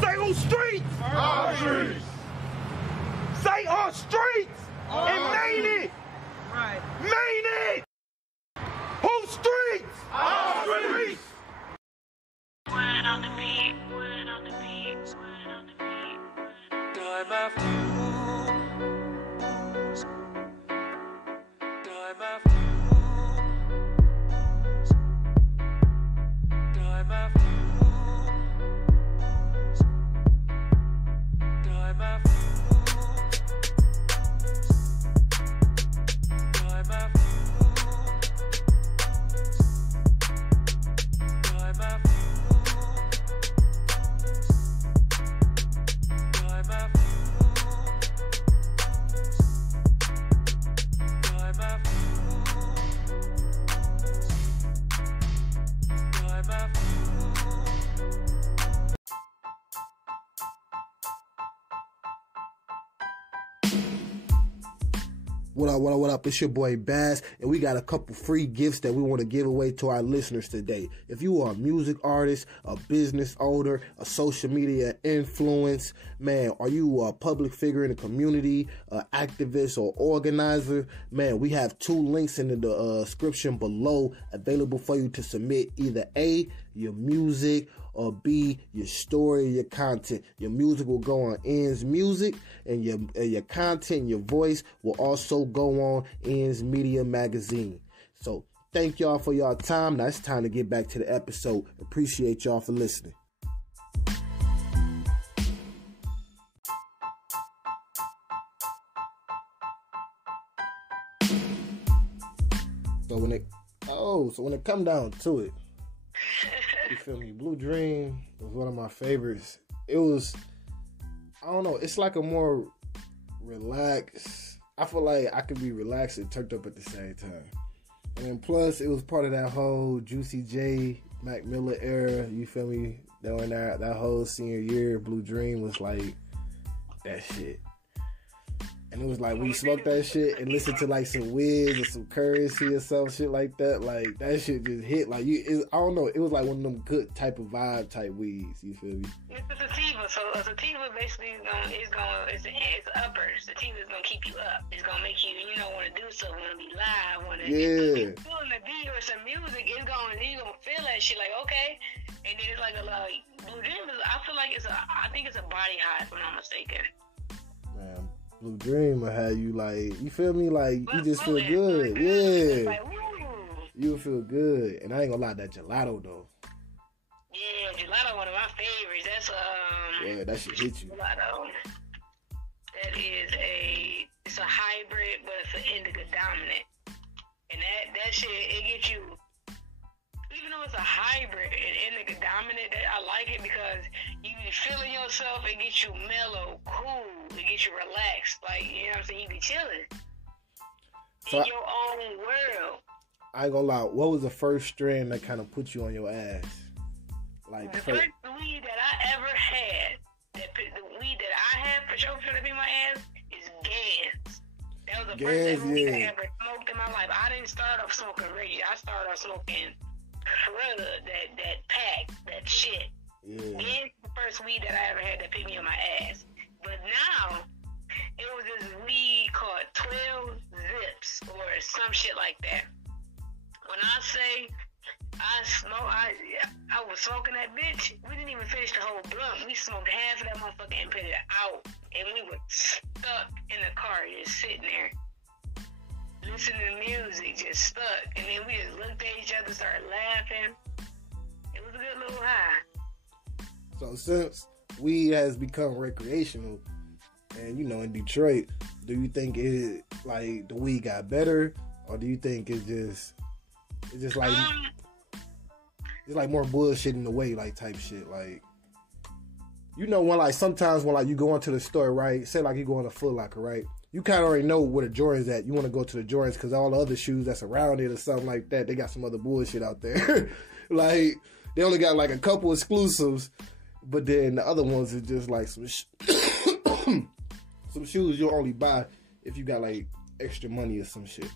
Say on streets. Our streets. Say on streets. And main it. Right. Main it. Whose streets? Our streets. Word on the beat, word on the beat, word on the beat. Time after time after time after time after time after time after What up? It's your boy Bass, and we got a couple free gifts that we want to give away to our listeners today. If you are a music artist, a business owner, a social media influence, man, are you a public figure in the community, an activist or organizer, man, we have 2 links in the description below available for you to submit either A, your music, or B, your story, your content. Your music will go on N's Music, and your content, your voice will also go on N's Media Magazine. So thank y'all for y'all time. Now it's time to get back to the episode. Appreciate y'all for listening. So when it come down to it, you feel me? Blue Dream was one of my favorites. It was, I don't know, it's like a more relaxed, I feel like I could be relaxed and turned up at the same time. And then plus, it was part of that whole Juicy J, Mac Miller era, you feel me? During that whole senior year, Blue Dream was like that shit. And it was like, when you smoke that shit and listen to like some Wiz or some Currency or some shit like that, like that shit just hit. Like I don't know, it was like one of them good type of vibe type weeds. You feel me? It's a sativa, so a sativa basically it's upper. Sativa is gonna keep you up. It's gonna make you want to do something, want to be live, want to feeling the beat or some music. You're gonna feel that shit like okay, and then it's like Blue Dream. I feel like I think it's a body high if I'm not mistaken. Man. Blue Dream will have you like, you feel me? Like, you just feel good. Yeah. Like, you feel good. And I ain't gonna lie, that gelato, though. Yeah, gelato, one of my favorites. That's, yeah, that shit hit you. Gelato. That is it's a hybrid, but it's an indica dominant. And that shit, it gets you, even though it's a hybrid and indica dominant, I like it because you be feeling yourself, it gets you mellow, cool, it gets you relaxed, like, you know what I'm saying, you be chilling in your own world. I ain't gonna lie, what was the first strand that kind of put you on your ass? Like the first weed that I ever had, the weed that I had for sure to be my ass, is Gans. That was the first weed I ever smoked in my life. I didn't start off smoking regular, I started off smoking that pack, that shit. Yeah. It's the first weed that I ever had that picked me on my ass. But now, it was this weed called 12 Zips or some shit like that. When I say I was smoking that bitch, we didn't even finish the whole blunt. We smoked half of that motherfucker and put it out. And we were stuck in the car, just sitting there. Listening to music, just stuck. And then we just looked at each other, started laughing. It was a good little high. So since weed has become recreational, and in Detroit, do you think it like the weed got better, or do you think it's just like it's like more bullshit in the way, like type shit, like when like sometimes when like you go into the store, right? Say like you go in a Foot Locker, right? You kind of already know where the Jordans at. You want to go to the Jordans because all the other shoes that's around it or something like that, they got some other bullshit out there. Like, they only got like a couple exclusives, but then the other ones is just like some shoes you'll only buy if you got like extra money or some shit.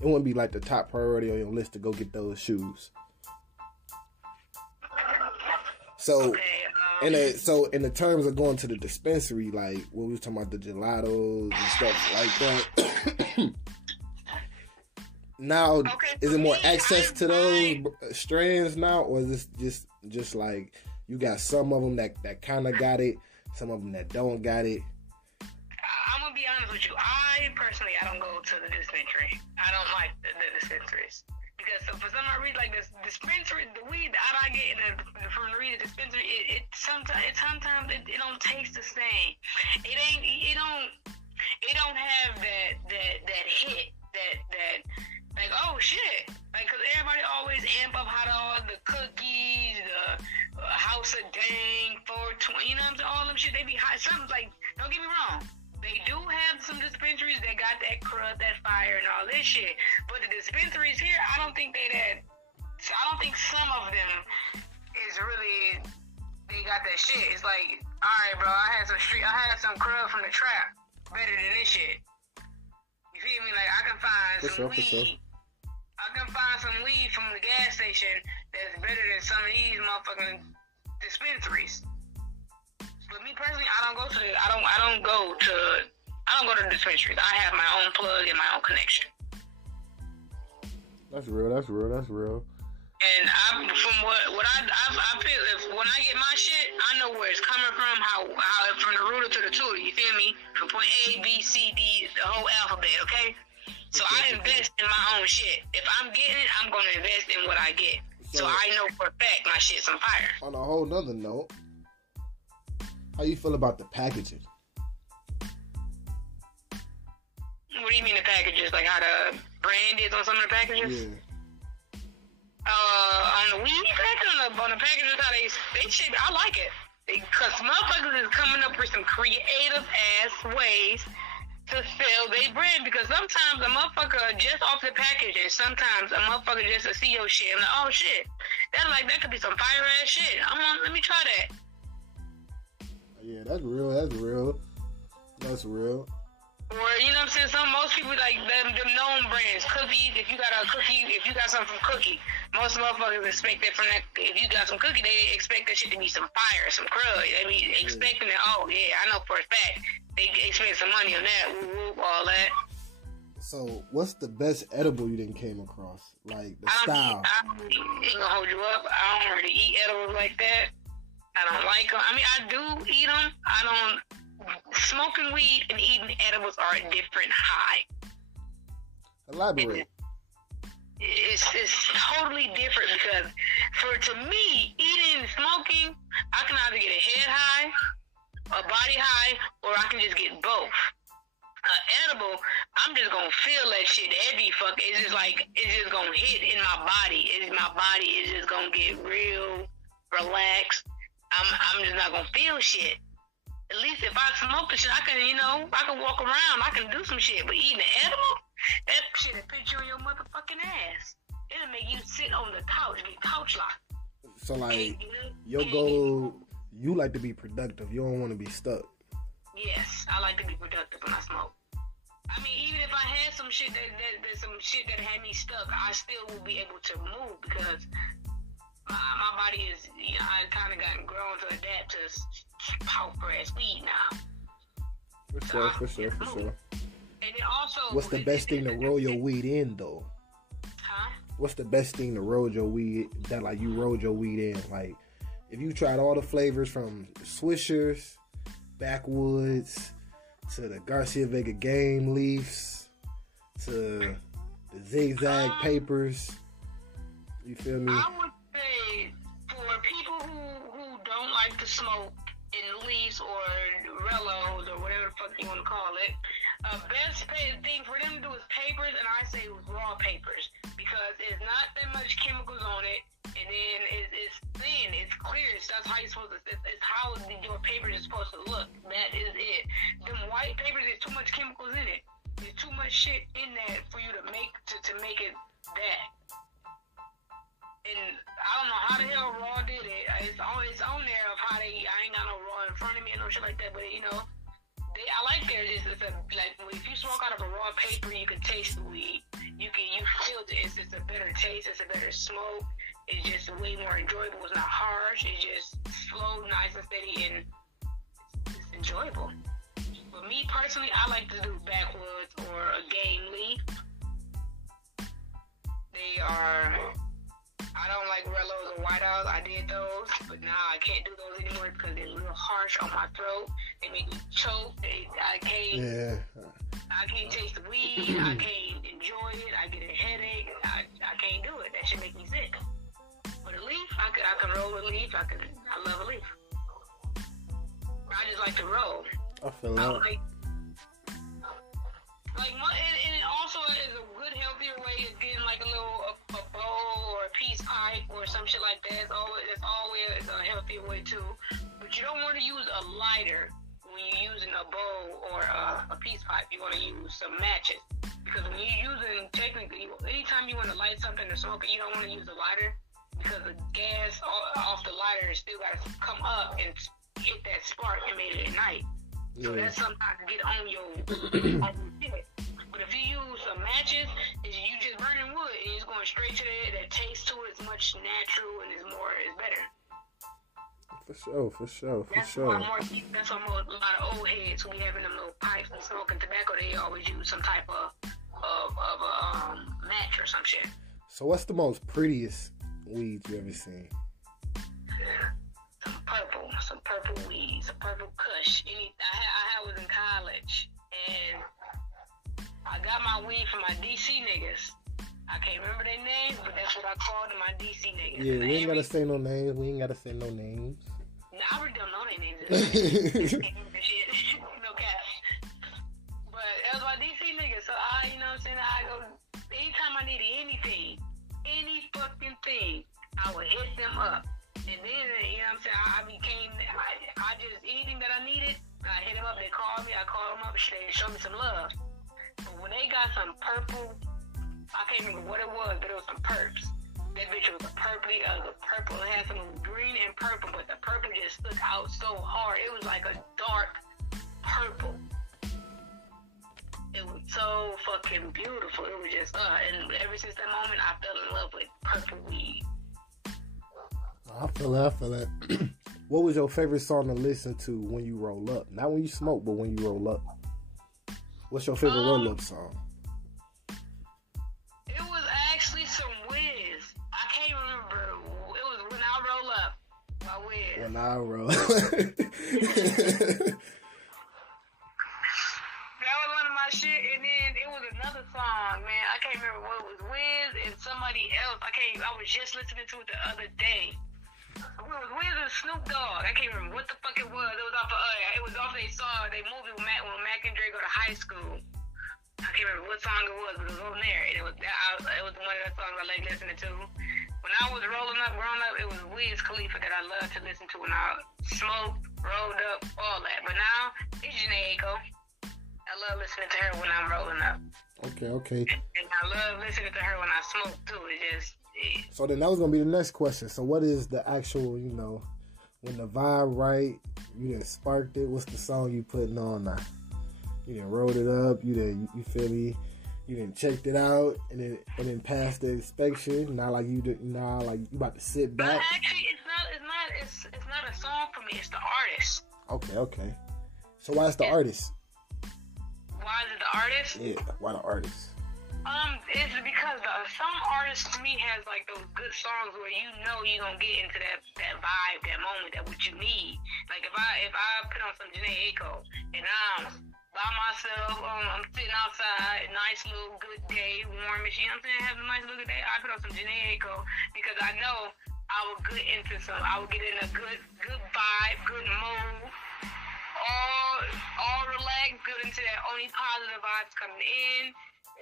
It wouldn't be like the top priority on your list to go get those shoes. So, okay, And so in the terms of going to the dispensary, like what we was talking about, the gelatos and stuff like that. Now, is it more access to those strands now, or is this just like you got some of them that kind of got it, some of them that don't got it? I'm gonna be honest with you. I don't go to the dispensary. I don't like the dispensaries because for some reason, like this dispensary, the weed that I get from the dispensary, it sometimes it don't taste the same. It don't have that hit that. Like, oh shit. Like, cause everybody always amp up how the cookies, the House of Dang, 420, you know what I'm saying? All them shit, they be hot. Something like, don't get me wrong. They do have some dispensaries that got that crud, that fire, and all this shit. But the dispensaries here, I don't think some of them is really, they got that shit. It's like, all right, bro, I had some crud from the trap. Better than this shit. You feel me? Like, I can find some weed. I can find some weed from the gas station that's better than some of these motherfucking dispensaries. But me personally, I don't go to the dispensaries. I have my own plug and my own connection. That's real. And from what I feel, when I get my shit, I know where it's coming from, how from the rooter to the tutor, you feel me? From point A, B, C, D, the whole alphabet, okay? So I invest in my own shit. If I'm getting it, I'm going to invest in what I get. So I know for a fact my shit's on fire. On a whole nother note, how you feel about the packaging? What do you mean the packages? Like how the brand is on some of the packages? Yeah. On the weed package, on the packages, how they shape, I like it. Because motherfuckers is coming up with some creative ass ways to sell their brand. Because sometimes a motherfucker just off the package, and sometimes a motherfucker just to see your shit. I'm like, oh shit, that could be some fire ass shit. Let me try that. Yeah, that's real. Or, you know what I'm saying? Most people like them known brands. Cookies, if you got something from Cookie, most motherfuckers expect that from that. If you got some Cookie, they expect that shit to be some fire, some crud. They be expecting it. Oh, yeah, I know for a fact. They expect some money on that, woo, all that. So, what's the best edible you didn't came across? Like, the style? I ain't gonna hold you up. I don't really eat edibles like that. I don't like them. I mean, I do eat them. Smoking weed and eating edibles are a different high. Elaborate. It's totally different because to me, eating and smoking, I can either get a head high, a body high, or I can just get both. Edible, I'm just gonna feel that shit. It's just gonna hit in my body. My body is just gonna get real relaxed. I'm just not gonna feel shit. At least if I smoke the shit, I can walk around, I can do some shit. But eating an edible, that shit will put you on your motherfucking ass. It'll make you sit on the couch, get couch locked. So like, your goal, you like to be productive. You don't want to be stuck. Yes, I like to be productive when I smoke. I mean, even if I had some shit that had me stuck, I still will be able to move because my body is, I kind of gotten grown to adapt to powder ass weed now. For sure. And then also, what's the best thing to roll your weed in though? Huh? What's the best thing to roll your weed that like you rolled your weed in? Like if you tried all the flavors from Swishers, Backwoods, to the Garcia Vega Game Leafs, to the Zigzag Papers, you feel me? I would say for people who don't like to smoke in leaves or rellos or whatever the fuck you want to call it, best thing for them to do is papers, and I say raw papers because it's not that much chemicals on it, and then it's thin, it's clear. That's how you're supposed to. It's how your papers is supposed to look. That is it. Them white papers, there's too much chemicals in it. There's too much shit in that for you to make it that. And I don't know how the hell Raw did it. It's on there of how I ain't got no Raw in front of me and no shit like that, but I like theirs. It's like if you smoke out of a raw paper, you can taste the weed. You feel it. It's a better taste. It's a better smoke. It's just way more enjoyable. It's not harsh. It's just slow, nice and steady, and it's enjoyable. For me personally, I like to do backwoods or a game leaf. They are. I don't like Rellos or White Owls. I did those, but now I can't do those anymore because they're a little harsh on my throat. They make me choke. I can't taste the weed. I can't enjoy it. I get a headache. I can't do it. That should make me sick. But a leaf, I can roll a leaf. I love a leaf. I just like to roll. I feel that. And it also is a good, healthier way of getting like a bowl or a peace pipe or some shit like that. It's always a healthier way too. But you don't want to use a lighter when you're using a bowl or a peace pipe. You want to use some matches, because when you're using, technically, anytime you want to light something or smoke it, you don't want to use a lighter, because the gas off the lighter is still got to come up and hit that spark and make it ignite. So that's sometimes to get on your shit. But if you use some matches, you just burning wood and it's going straight to that taste to it. It's much natural and it's better. For sure. That's why a lot of old heads, when we having them little pipes and smoking tobacco, they always use some type of match or some shit. So what's the most prettiest weed you ever seen? Some purple weed, some purple kush. I was in college and I got my weed from my DC niggas. I can't remember their names, but that's what I called them, my DC niggas. Yeah, we ain't gotta say no names. Nah, I really don't know their names. No cap. But it was my DC niggas, so I go, anytime I needed anything, any fucking thing, I would hit them up. And then, I just, anything that I needed, I hit them up, they called me, I called them up, they showed me some love. But when they got some purple, I can't remember what it was, but it was some perps. That bitch was purple, it had some green and purple, but the purple just stuck out so hard. It was like a dark purple. It was so fucking beautiful. It was just, and ever since that moment, I fell in love with purple weed. I feel that. What was your favorite song to listen to when you roll up? Not when you smoke, but when you roll up. What's your favorite roll-up song? It was actually some Wiz. I can't remember. It was When I Roll Up by Wiz. When I Roll Up. That was one of my shit. And then it was another song, man. I can't remember what it was. Wiz and somebody else. I was just listening to it the other day. It was Wiz and Snoop Dogg. I can't remember what the fuck it was. It was off they movie when Mac and Dre go to high school. I can't remember what song it was, but it was on there. And it was one of the songs I like listening to. When I was growing up, it was Wiz Khalifa that I loved to listen to when I smoked, rolled up, all that. But now, it's Janae Aiko. I love listening to her when I'm rolling up. Okay. And I love listening to her when I smoke, too. So then that was going to be the next question. So what is the actual, when the vibe right, you done sparked it, what's the song you putting on now? You done rolled it up, you feel me? You done checked it out, and then passed the inspection. Now like you about to sit back. But actually, it's not a song for me. It's the artist. Okay. So why is the artist? Why is it the artist? Yeah, why the artist? It's because some artists to me has like those good songs where you're gonna get into that vibe, that moment, that what you need. Like if I put on some Janae Aiko and I'm by myself, I'm sitting outside, nice little good day, warmish, you know what I'm saying? Having a nice little good day, I put on some Janae Aiko because I know I will get in a good vibe, good mood, all relaxed, good into that only positive vibes coming in.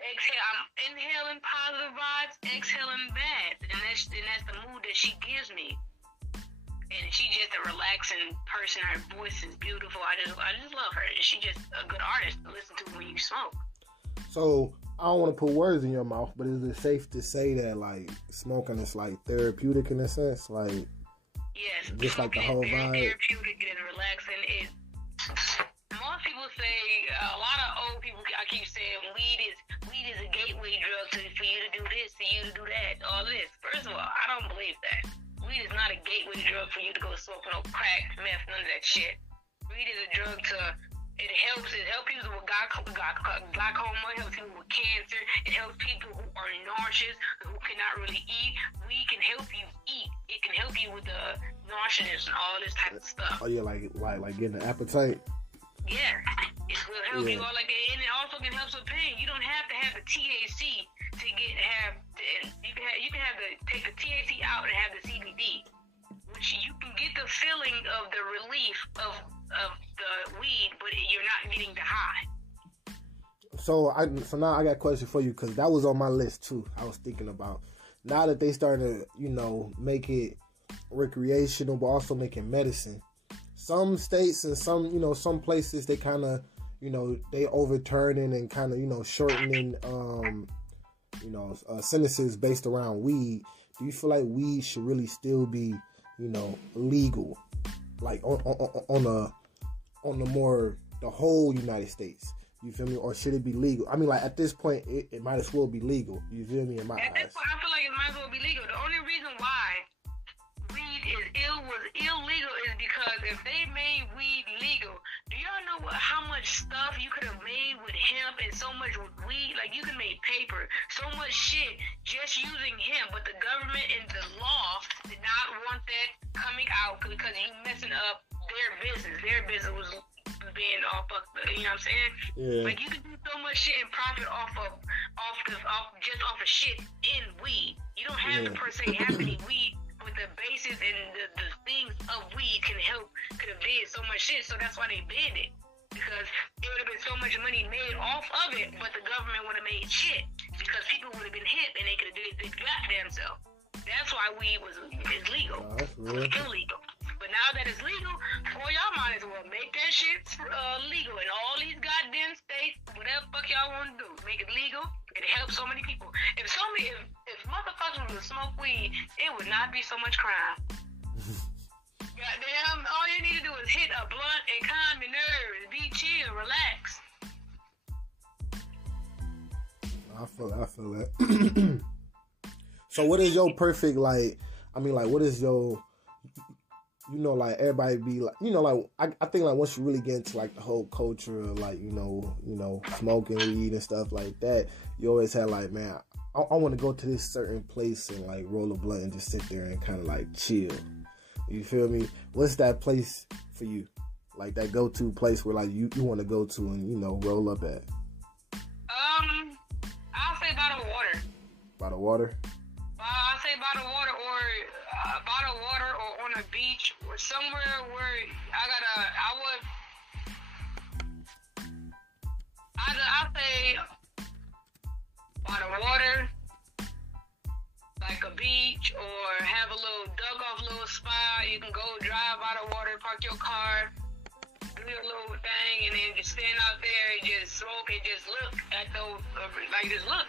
Exhale, I'm inhaling positive vibes, exhaling bad, and that's the mood that she gives me. And she's just a relaxing person. Her voice is beautiful. I just love her. She's just a good artist to listen to when you smoke. So I don't want to put words in your mouth, but is it safe to say that like smoking is like therapeutic in a sense, like yes, just like the whole vibe? Therapeutic and relaxing. More of people say, a lot of old people, I keep saying weed is a gateway drug for you to do this, for you to do that, all this. First of all, I don't believe that. Weed is not a gateway drug for you to go smoke no crack, meth, none of that shit. Weed is a drug it helps you with glaucoma, it helps people with cancer, it helps people who are nauseous, who cannot really eat. Weed can help you eat. It can help you with the nauseousness and all this type of stuff. Oh yeah, like getting an appetite. Yeah, it will help you all like that, and it also can help with pain. You don't have to have the THC to you can take the THC out and have the CBD, which you can get the feeling of the relief of the weed, but you're not getting the high. So now I got a question for you, because that was on my list too. I was thinking about, now that they starting to make it recreational, but also making medicine. Some states and some places, they kind of they overturning and kind of shortening sentences based around weed. Do you feel like weed should really still be legal, like on the whole United States? You feel me? Or should it be legal? I mean, like, at this point, it might as well be legal. You feel me? In my eyes. At this point, I feel like it might as well be legal. The only reason why weed was illegal is because if they made weed legal, do y'all know how much stuff you could have made with hemp and so much with weed? Like, you could make paper, so much shit just using hemp, but the government and the law did not want that coming out because you messing up their business. Their business was being all fucked up, you know what I'm saying? Yeah. Like, you can do so much shit and profit off of shit in weed. You don't have to per se have any weed, but the basis and the things of weed could have did so much shit, so that's why they banned it. Because it would have been so much money made off of it, but the government would have made shit. Because people would have been hip and they could have did it goddamn self. That's why weed is legal. Oh, that's real. It's illegal. But now that it's legal, boy, y'all might as well make that shit legal in all these goddamn states. Whatever fuck y'all want to do, make it legal. It helps so many people. If motherfuckers would smoke weed, it would not be so much crime. Goddamn, all you need to do is hit a blunt and calm your nerves, be chill, relax. I feel that. So what is your perfect, what is your, like, everybody be like, I think, like, once you really get into, like, the whole culture of, like, smoking weed and stuff like that, you always have, like, man, I want to go to this certain place and, like, roll a blunt and just sit there and kind of, like, chill. You feel me? What's that place for you? Like, that go-to place where, like, you want to go to and, roll up at? I'll say by the water. By the water? I'll say by the water or on a beach or somewhere where I'll say by the water, like a beach, or have a little dug off little spot. You can go drive by the water, park your car, do your little thing, and then just stand out there and just smoke and just look at those, just look.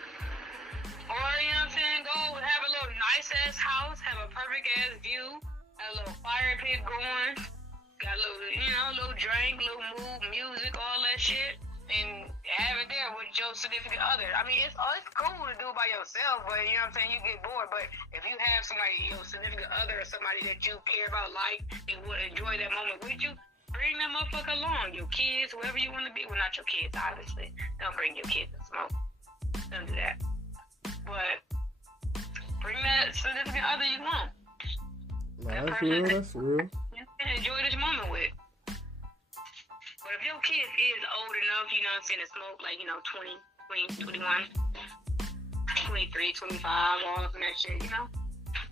Or, you know what I'm saying, go have a little nice-ass house, have a perfect-ass view, have a little fire pit going, got a little drink, little mood, music, all that shit, and have it there with your significant other. I mean, it's cool to do it by yourself, but, you know what I'm saying, you get bored. But if you have somebody, your significant other or somebody that you care about, like, and would enjoy that moment with you, bring that motherfucker along. Your kids, whoever you want to be. Well, not your kids, obviously. Don't bring your kids to smoke. Don't do that. But bring that significant other you want. No, that's real. That's real. You can enjoy this moment with. But if your kid is old enough, you know what I'm saying, to smoke, like, 20, 21, 23, 25, all of that shit,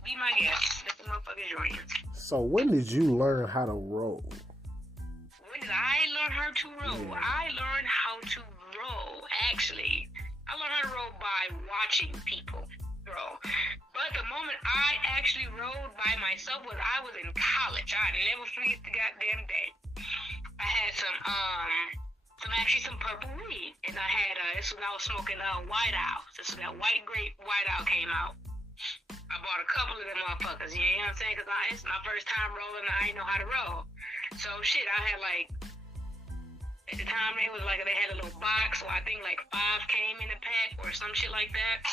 be my guest. Let the motherfuckers join you. So when did you learn how to roll? When did I learn how to roll? Yeah. I learned how to roll, actually. I learned how to roll by watching people roll. But the moment I actually rolled by myself was I was in college. I never forget the goddamn day. I had some purple weed, and I had this was when I was smoking White Owl. This was that white grape White Owl came out. I bought a couple of them motherfuckers. You know what I'm saying? Because it's my first time rolling, and I didn't know how to roll. So shit, I had like At the time, it was like they had a little box, so I think like 5 came in a pack or some shit like that.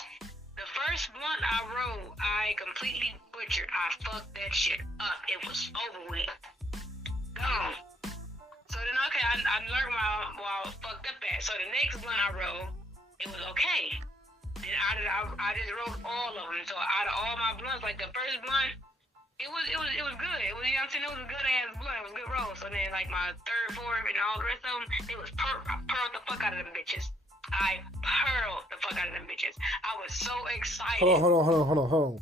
The first blunt I rolled, I completely butchered. I fucked that shit up. It was over with. Gone. So then, okay, I learned while I fucked up at. So the next blunt I rolled, it was okay. Then I just rolled all of them. So out of all my blunts, like the first blunt, it was good. It was, you know what I'm saying? It was a good ass blunt. It was a good roll. So then like my third, fourth, and all the rest of them, it was I pearled the fuck out of them bitches. I pearled the fuck out of them bitches. I was so excited. Hold on.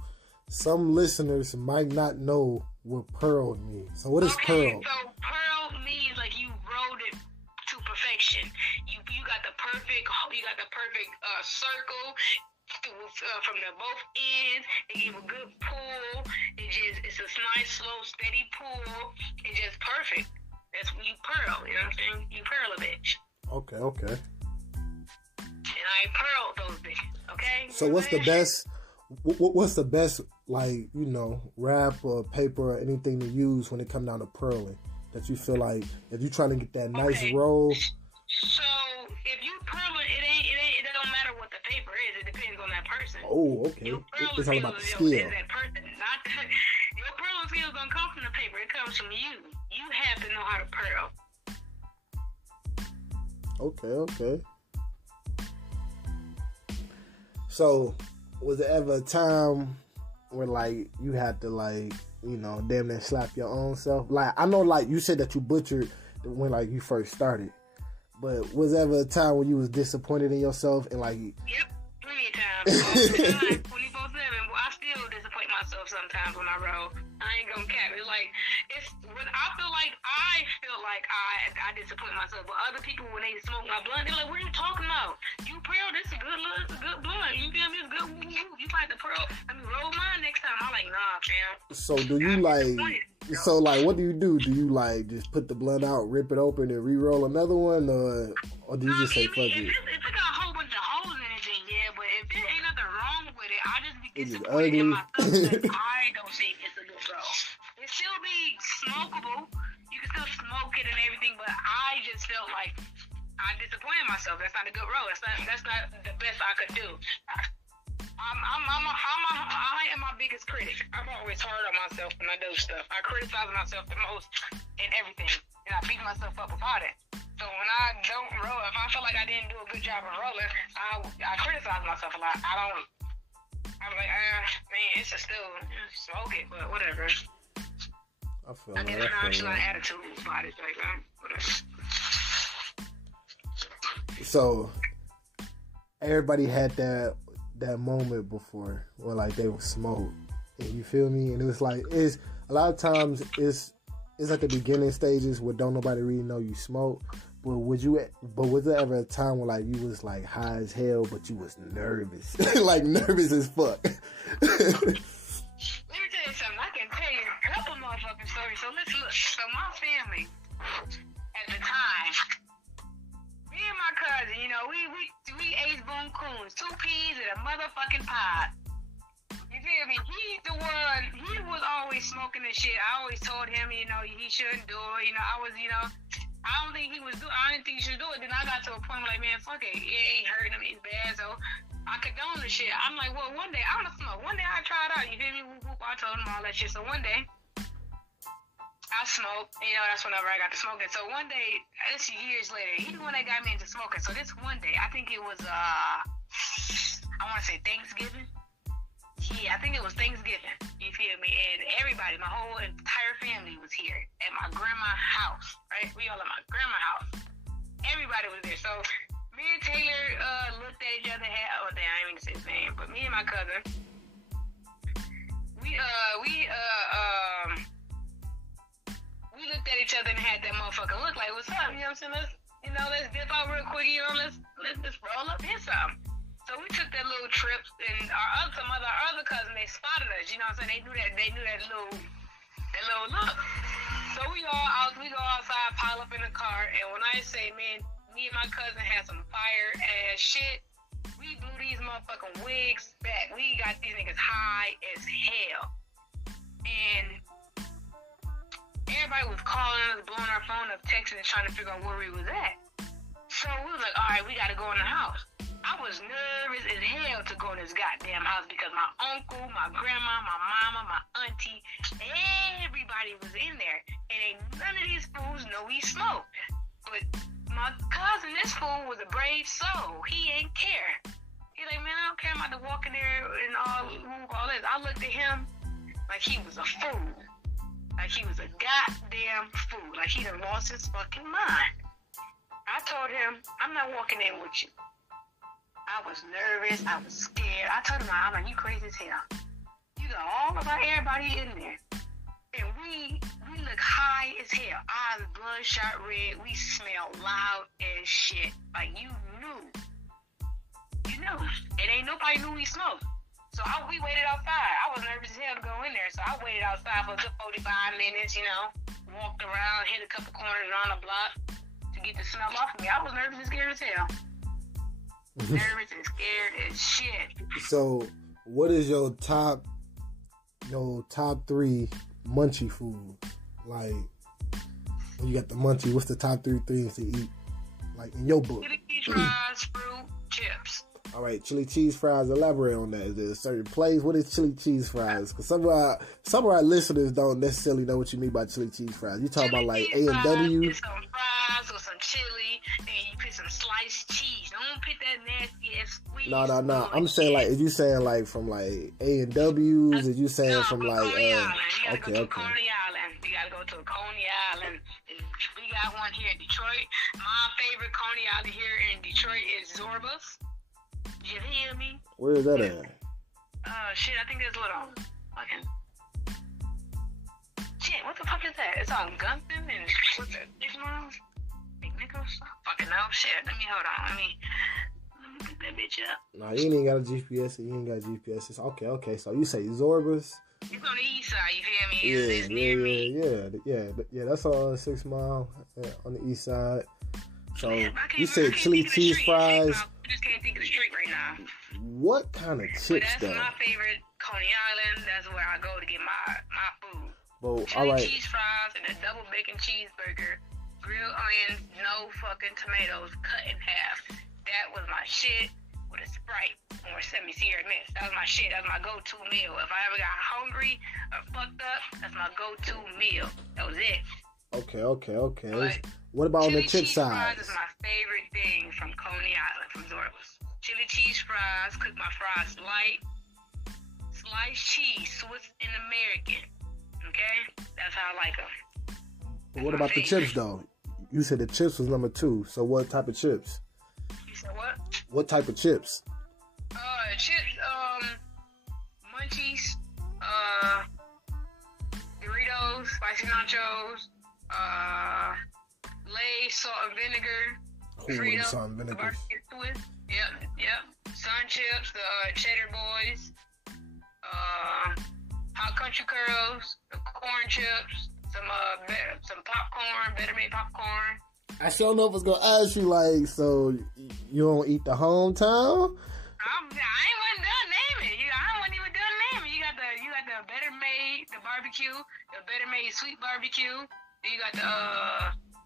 Some listeners might not know what pearl means. So what is pearl? So pearl means like you rolled it to perfection. You got the perfect circle from the both ends. It gave a good pull. It's a nice, slow, steady pull. It's just perfect. That's when you pearl. You know what I'm saying? You pearl a bitch. Okay. And I pearled those bitches. Okay. So what's the best? What's the best, like, you know, wrap or paper or anything to use when it comes down to pearling? That you feel like if you're trying to get that nice roll. So if you pearl it don't matter what the paper is. It depends on that person. Oh, okay. It's all about the skill. Is that person, not your pearling skills don't come from the paper. It comes from you. You have to know how to pearl. Okay. So, was there ever a time where, like, you had to, like, you know, damn near slap your own self? Like, I know, like, you said that you butchered when, like, you first started. But was there ever a time when you was disappointed in yourself and, like... Yep, plenty of times. All the time, 24/7. I still disappoint myself sometimes when I roll. I ain't gonna cap. It's like, I feel like I disappoint myself. But other people, when they smoke my blunt, they're like, what are you talking about? You pearl, this is a good blunt. You feel me? It's good. You like the pearl. I mean, roll mine next time. I'm like, nah, fam. So do you what do you do? Do you like just put the blunt out, rip it open, and re-roll another one, or do you just say fuck it? If it got a whole bunch of holes in it, then yeah. But if there ain't nothing wrong with it, I just be disappointed in myself that I don't think it's a good roll. It still be smokable. You can still smoke it and everything, but I just felt like I disappointed myself. That's not a good roll. That's not the best I could do. I am my biggest critic. I'm always hard on myself when I do stuff. I criticize myself the most in everything, and I beat myself up about it. So when I don't roll, if I feel like I didn't do a good job of rolling, I criticize myself a lot. I'm like, man, it's a still smoke it, but whatever. I get a nonchalant attitude about it, like whatever. So everybody had that moment before where like they would smoke, and you feel me? And it was like it's a lot of times it's like the beginning stages where don't nobody really know you smoke. But was there ever a time where like you was like high as hell, but you was nervous, like nervous as fuck? Let me tell you something. I can tell you a couple motherfucking stories. So let's look. So my family at the time, me and my cousin, you know, we ate Boom Coons, 2 peas and a motherfucking pot. You feel me? He's the one. He was always smoking this shit. I always told him, you know, he shouldn't do it. You know, I didn't think he should do it. Then I got to a point where like, man, fuck it. It ain't hurting him. It's bad. So I condone the shit. I'm like, well, one day I'm gonna smoke. One day I try it out. You feel me? I told him all that shit. So one day I smoked. You know, that's whenever I got to smoking. So one day, this years later, he's the one that got me into smoking. So this one day, I think it was I want to say Thanksgiving. Yeah, I think it was Thanksgiving. You feel me? And everybody, my whole entire family was here at my grandma's house, right? We all at my grandma's house. Everybody was there. So me and Taylor looked at each other. I ain't even say his name, but me and my cousin, we looked at each other and had that motherfucker look like, what's up? You know what I'm saying? Let's dip out real quick. You know, let's just roll up here some. So we took that little trip, and our other cousin, they spotted us. You know what I'm saying? They knew that little look. So we go outside, pile up in the car, and when I say, man, me and my cousin had some fire ass shit. We blew these motherfucking wigs back. We got these niggas high as hell, and everybody was calling us, blowing our phone up, texting, and trying to figure out where we was at. So we was like, all right, we got to go in the house. I was nervous as hell to go in this goddamn house because my uncle, my grandma, my mama, my auntie, everybody was in there. And ain't none of these fools know we smoked. But my cousin, this fool, was a brave soul. He ain't care. He like, man, I don't care. I'm about to walk in there and all this. I looked at him like he was a fool. Like he was a goddamn fool. Like he done lost his fucking mind. I told him, I'm not walking in with you. I was nervous. I was scared. I told him, I'm like, you crazy as hell. You got all of everybody in there. And we look high as hell. Eyes bloodshot red. We smell loud as shit. Like you knew. You knew. And ain't nobody knew we smoked. So we waited outside. I was nervous as hell to go in there. So I waited outside for a good 45 minutes, you know. Walked around, hit a couple corners around the block to get the smell off of me. I was nervous and scared as hell. Nervous and scared as shit. So, what is your top 3 munchie food? Like, when you got the munchie, what's the top 3 things to eat? Like in your book. Chili cheese fries, fruit, chips. All right, chili cheese fries. Elaborate on that. Is there a certain place? What is chili cheese fries? Because some of our listeners don't necessarily know what you mean by chili cheese fries. You talking about like A&W? Some fries or some chili, and you put some sliced cheese. Don't put that nasty ass squeeze. No. I'm saying like, is you saying like from like A&W's? Is you saying from like? Coney Island. You gotta go to Okay. Coney Island. You gotta go to Coney Island. We got one here in Detroit. My favorite Coney Island here in Detroit is Zorba's. You hear me? Where is that at? Shit, I think there's a little fucking... Shit, what the fuck is that? It's on Gunston and what's that? 6 miles? McNichols? Fucking no, shit. Let me hold on. Let me pick that bitch up. No, you ain't got a GPS. You ain't got GPS. It's okay. So you say Zorba's? It's on the east side, you feel me? It's near me. Yeah. That's on 6 Mile on the east side. So you I said can't chili think of the cheese street. fries. I just can't think of the street right now. What kind of But chips that's though? my favorite, Coney Island. That's where I go to get my food. Well, Chili all right. cheese fries and a double bacon cheeseburger, grilled onions, no fucking tomatoes, cut in half. That was my shit with a Sprite or 70 Sierra Mist. That was my shit. That was my go-to meal. If I ever got hungry or fucked up, that's my go-to meal. That was it. Okay. But What about on the chip chili cheese side? fries is my favorite thing from Coney Island, from Zorba's. Chili cheese fries, cook my fries light. Sliced cheese, Swiss and American. Okay? That's how I like them. But what about the chips though? You said the chips was number 2. So what type of chips? You said what? What type of chips? Chips, Munchies, Doritos, spicy nachos, Lay's salt and vinegar, Ooh, salt and vinegar. barbecue Swiss. Yep. Sun chips, the cheddar boys, hot country curls, the corn chips, some popcorn, better made popcorn. I sure know if I was gonna ask you like, so you don't eat the hometown? I ain't even done naming. I wasn't even done naming. You got the better made, the barbecue, the better made sweet barbecue. Then you got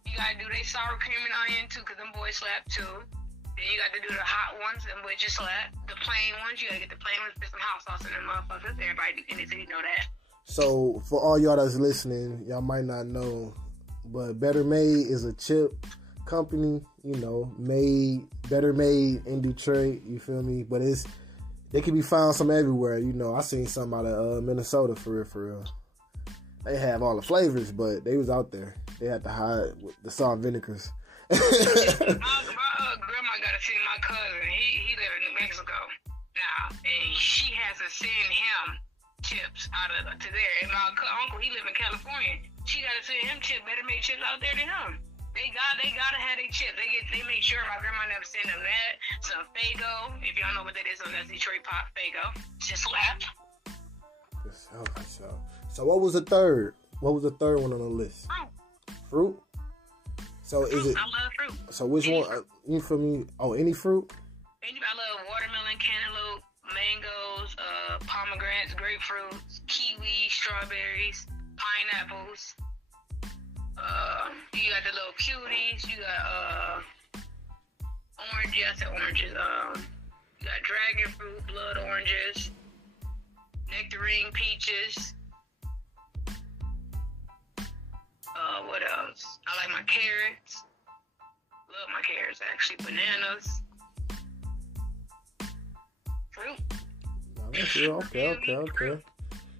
you gotta do they sour cream and onion too, cause them boys slap too. Then you got to do the hot ones, and which just slap. The plain ones, you gotta get the plain ones, put some hot sauce in them motherfuckers. Everybody in the city know that. So for all y'all that's listening, y'all might not know, but Better Made is a chip company, better made in Detroit, you feel me? But they can be found some everywhere, I seen some out of Minnesota for real. They have all the flavors, but they was out there. They had to hide with the salt and vinegars. My grandma got to see my cousin. He live in New Mexico now, and she has to send him chips out to there. And my uncle, he live in California. She got to send him better made chips out there than him. They gotta have their chips. They make sure my grandma never send them that. Some Faygo. If y'all know what that is, that's Detroit pop Faygo. Just slap. So what was the third? What was the third one on the list? Fruit. So is it? I love fruit. So which Any one? fruit. You feel me? Oh, any fruit? I love watermelon, cantaloupe, mangoes, pomegranates, grapefruits, kiwi, strawberries, pineapples. You got the little cuties. You got oranges. I said oranges. You got dragon fruit, blood oranges, nectarine peaches. What else? I like my carrots. Love my carrots, actually. Bananas. Fruit. Okay.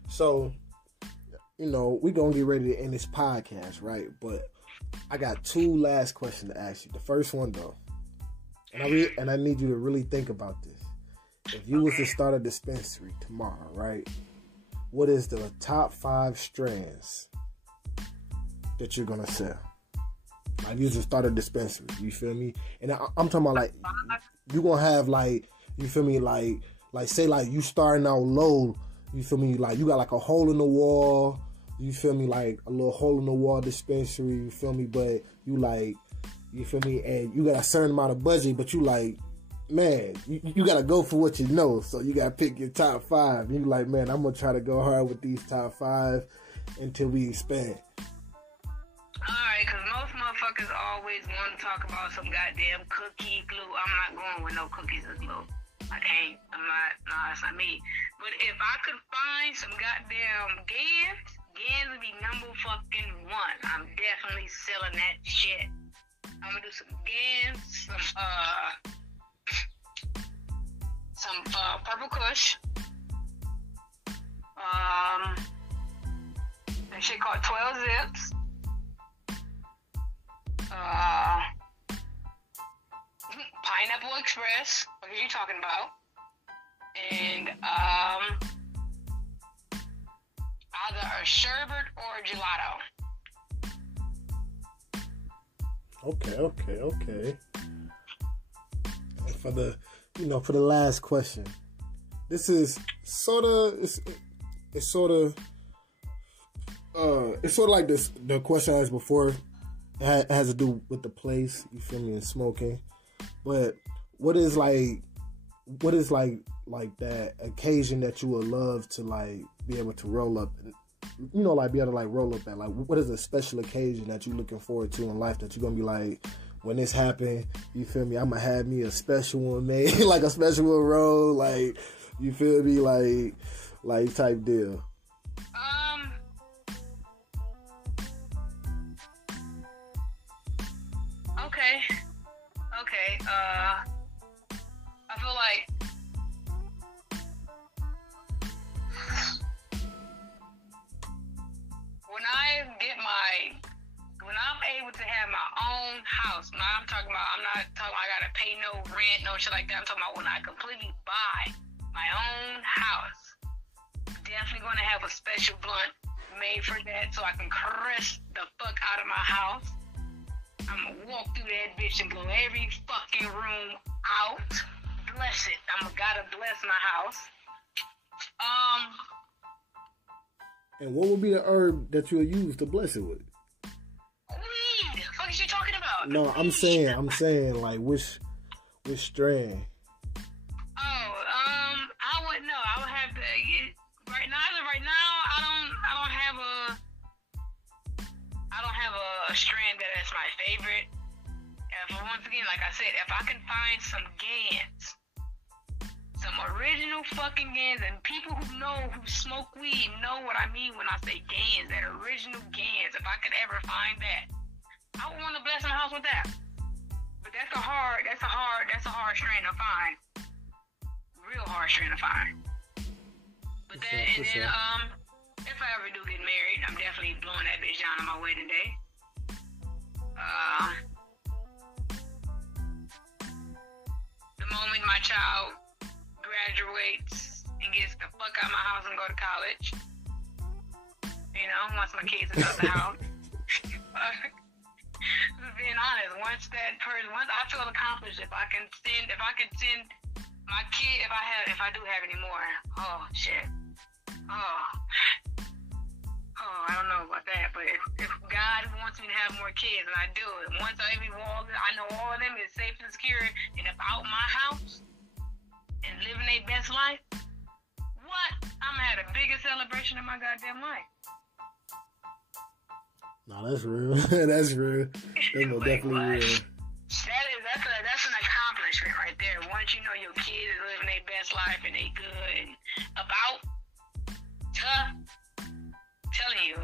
So, we're going to get ready to end this podcast, right? But I got two last questions to ask you. The first one, though, and I need you to really think about this. If you was to start a dispensary tomorrow, right? What is the top 5 strands that you're going to sell? Like, you just start a dispensary, you feel me? And I'm talking about, like, you going to have, like, you feel me, like say, like, you starting out low, you feel me, like, you got, like, a hole in the wall, you feel me, like, a little hole in the wall dispensary, you feel me, but you, like, you feel me, and you got a certain amount of budget, but you, like, man, you got to go for what you know, so you got to pick your top 5, and you like, man, I'm going to try to go hard with these top 5 until we expand. Alright, because most motherfuckers always want to talk about some goddamn cookie glue. I'm not going with no cookies and glue. I can't. That's not me. But if I could find some goddamn Gans would be number fucking 1. I'm definitely selling that shit. I'm gonna do some Gans, some Purple Kush. That shit called 12 Zips. Pineapple Express. What are you talking about? And either a sherbet or a gelato. Okay. And for the last question, this is sort of like this. The question I asked before. It has to do with the place, you feel me, and smoking. But what is like that occasion that you would love to, like, be able to roll up, like, be able to, like, roll up at? Like, what is a special occasion that you're looking forward to in life that you're going to be like, when this happened, you feel me, I'm going to have me a special one made, like a special one roll, like, you feel me, like type deal. Okay, I feel like when I'm able to have my own house, now I'm talking about, I'm not talking I gotta pay no rent, no shit like that. I'm talking about when I completely buy my own house. Definitely gonna have a special blunt made for that so I can caress the fuck out of my house. I'm gonna walk through that bitch and blow every fucking room out. Bless it. Gotta bless my house. And what would be the herb that you'll use to bless it with? Weed. What are you talking about? No, I'm saying, like, which strand? I wouldn't know. I would have to right now. I don't have a strand that's my favorite. Once again, like I said, if I can find some Gans, some original fucking Gans, and people who smoke weed know what I mean when I say Gans, that original Gans. If I could ever find that, I would want to bless my house with that. But that's a hard strand to find. Real hard strand to find. But then, if I ever do get married, I'm definitely blowing that bitch down on my wedding day. The moment my child graduates and gets the fuck out of my house and go to college, once my kids are out the house. Just being honest, once I feel accomplished, if I can send my kid, if I do have any more, oh shit. I don't know about that, but if God wants me to have more kids, and I do it, once I know all of them is safe and secure and about my house and living their best life, what? I'm gonna have the biggest celebration of my goddamn life. No, that's real. That's real. That's most definitely real. That's an accomplishment right there. Once you know your kid is living their best life and they good and about, telling you,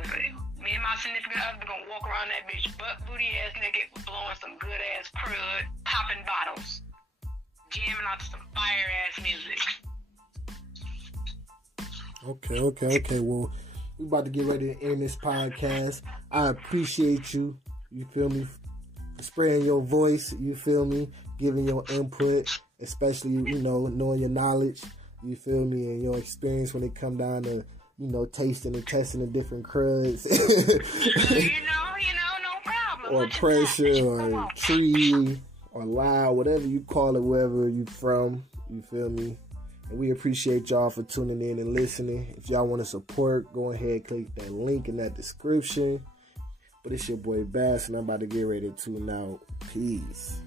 me and my significant other gonna walk around that bitch butt booty ass naked, blowing some good ass crud, popping bottles, jamming out to some fire ass music. Okay. Well, we about to get ready to end this podcast. I appreciate you. You feel me? Spreading your voice. You feel me? Giving your input, especially knowing your knowledge. You feel me? And your experience when it come down to tasting and testing the different cruds. No problem. Or pressure, or tree, or loud, whatever you call it, wherever you from. You feel me? And we appreciate y'all for tuning in and listening. If y'all want to support, go ahead, click that link in that description. But it's your boy Bass, and I'm about to get ready to tune out. Peace.